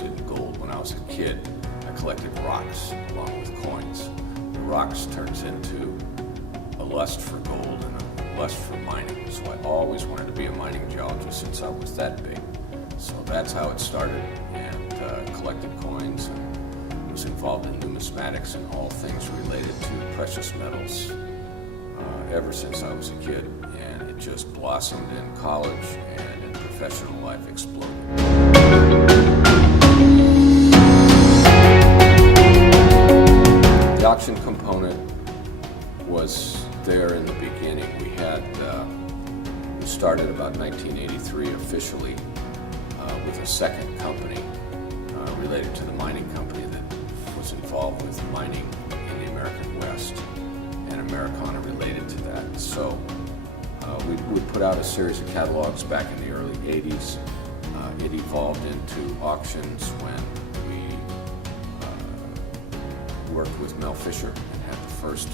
interested in gold. When I was a kid, I collected rocks along with coins. The rocks turns into a lust for gold and a lust for mining. So I always wanted to be a mining geologist since I was that big. So that's how it started, and collected coins and was involved in numismatics and all things related to precious metals ever since I was a kid. And it just blossomed in college, and in professional life exploded. The auction component was there in the beginning. We started about 1983 officially with a second company related to the mining company that was involved with mining in the American West, and Americana related to that. So we put out a series of catalogs back in the early 80s. It evolved into auctions when we worked with Mel Fisher and had the first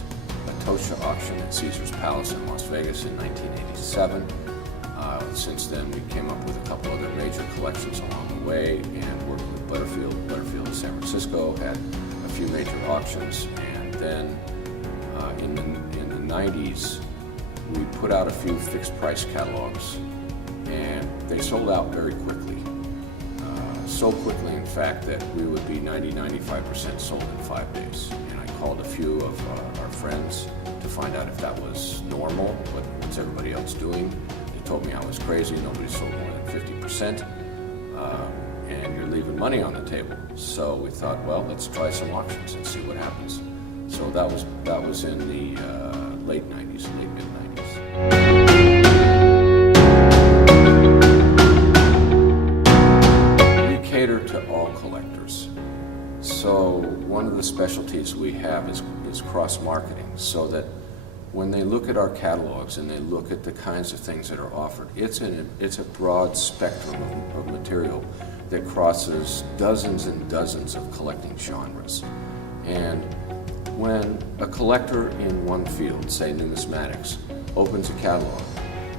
Atosha auction at Caesar's Palace in Las Vegas in 1987. Since then, we came up with a couple other major collections along the way and worked with Butterfield in San Francisco, had a few major auctions, and then in the 90s, we put out a few fixed price catalogs, and they sold out very quickly. So quickly, in fact, that we would be 90-95% sold in 5 days. And I called a few of our friends to find out if that was normal, what's everybody else doing. They told me I was crazy, nobody sold more than 50%, and you're leaving money on the table. So we thought, well, let's try some auctions and see what happens. So that was in the late 90s, late mid-90s. To all collectors. So one of the specialties we have is cross-marketing, so that when they look at our catalogs and they look at the kinds of things that are offered, it's a broad spectrum of material that crosses dozens and dozens of collecting genres. And when a collector in one field, say numismatics, opens a catalog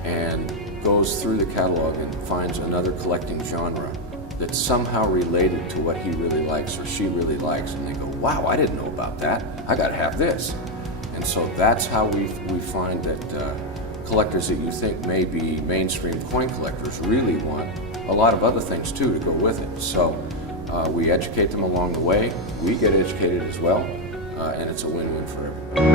and goes through the catalog and finds another collecting genre that's somehow related to what he really likes or she really likes, and they go, wow, I didn't know about that. I gotta have this. And so that's how we find that collectors that you think may be mainstream coin collectors really want a lot of other things too to go with it. So we educate them along the way, we get educated as well, and it's a win-win for everybody.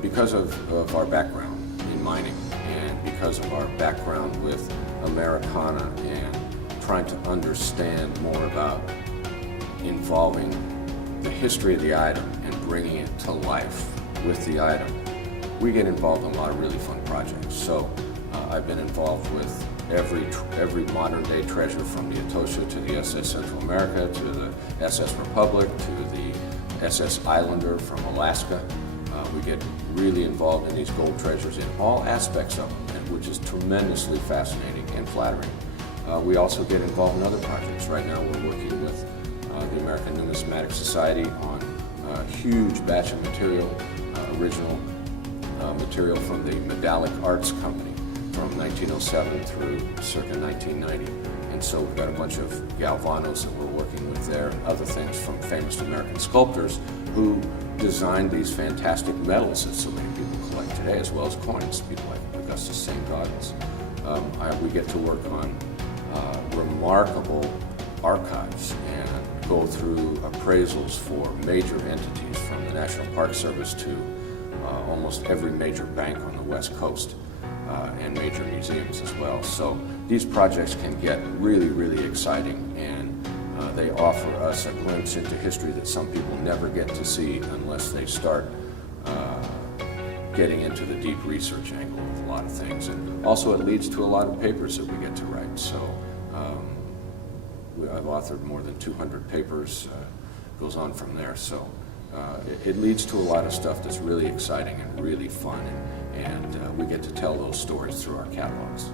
Because of our background in mining, and because of our background with Americana and trying to understand more about involving the history of the item and bringing it to life with the item, we get involved in a lot of really fun projects. So I've been involved with every modern day treasure, from the Atosha to the SS Central America to the SS Republic to the SS Islander from Alaska. We get really involved in these gold treasures in all aspects of them, which is tremendously fascinating and flattering. We also get involved in other projects. Right now we're working with the American Numismatic Society on a huge batch of material, original material from the Medallic Arts Company from 1907 through circa 1990. And so we've got a bunch of galvanos that we're working with there, and other things from famous American sculptors who designed these fantastic medals that so many people collect today, as well as coins, people like Augustus St. Gaudens. We get to work on remarkable archives and go through appraisals for major entities, from the National Park Service to almost every major bank on the West Coast, and major museums as well. So these projects can get really, really exciting, and they offer us a glimpse into history that some people never get to see unless they start getting into the deep research angle of a lot of things. And also it leads to a lot of papers that we get to write. So I've authored more than 200 papers, goes on from there. So it leads to a lot of stuff that's really exciting and really fun, and we get to tell those stories through our catalogs.